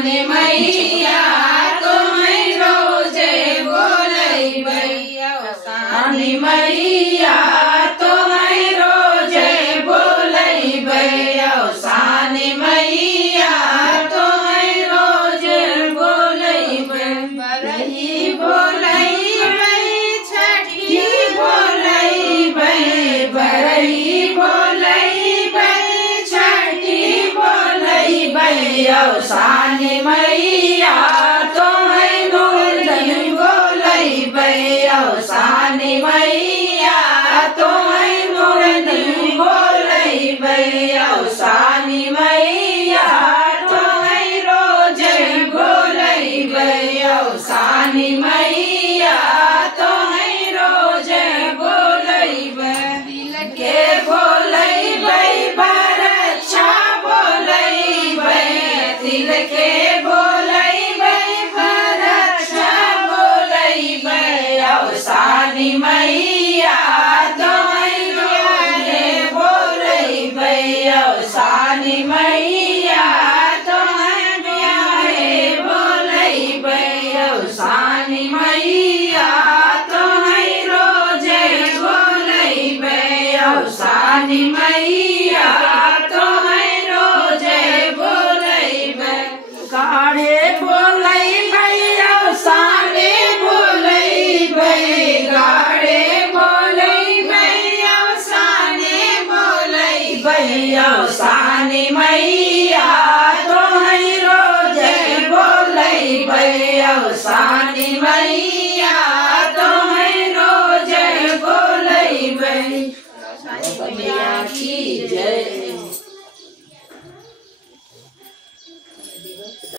सानी मैया तुम्हें रोजे बोलैबै सानी मैया तुम्हें रोजे बोलैबै सानी मैया तुम्हें रोजे बोलैबै बरही बोलैबै छठी बोलैबै बरही बोलैबै छठी बोलैबै सानी मैया तुम्हें नूरन बोलैबै सानी मैया तुम्हें नूरन बोलैबै सानी मैया तुम्हें रोजे बोलैबै सानी मैया तुम्हें रोजे बोलैबै दिल के बोलैबै बड़ अच्छा बोलैबै दिल के बोलैबै बड़ अच्छा बोलैबै सानी मैया तुम्हें रोजे बोलैबै सानी मैया तुम्हें रोजे बोलैबै सानी मैया तुम्हें रोजे बोलैबै सानी मैया तुम्हें रोजे बोलैबै गाढ़े बोलैबै सानी बोलैबै गाढ़े बोलैबै सानी बोलैबै सानी मैया तुम्हें रोजे बोलैबै सानी मैया तुम्हें रोजे बोलैबै मैया की जय।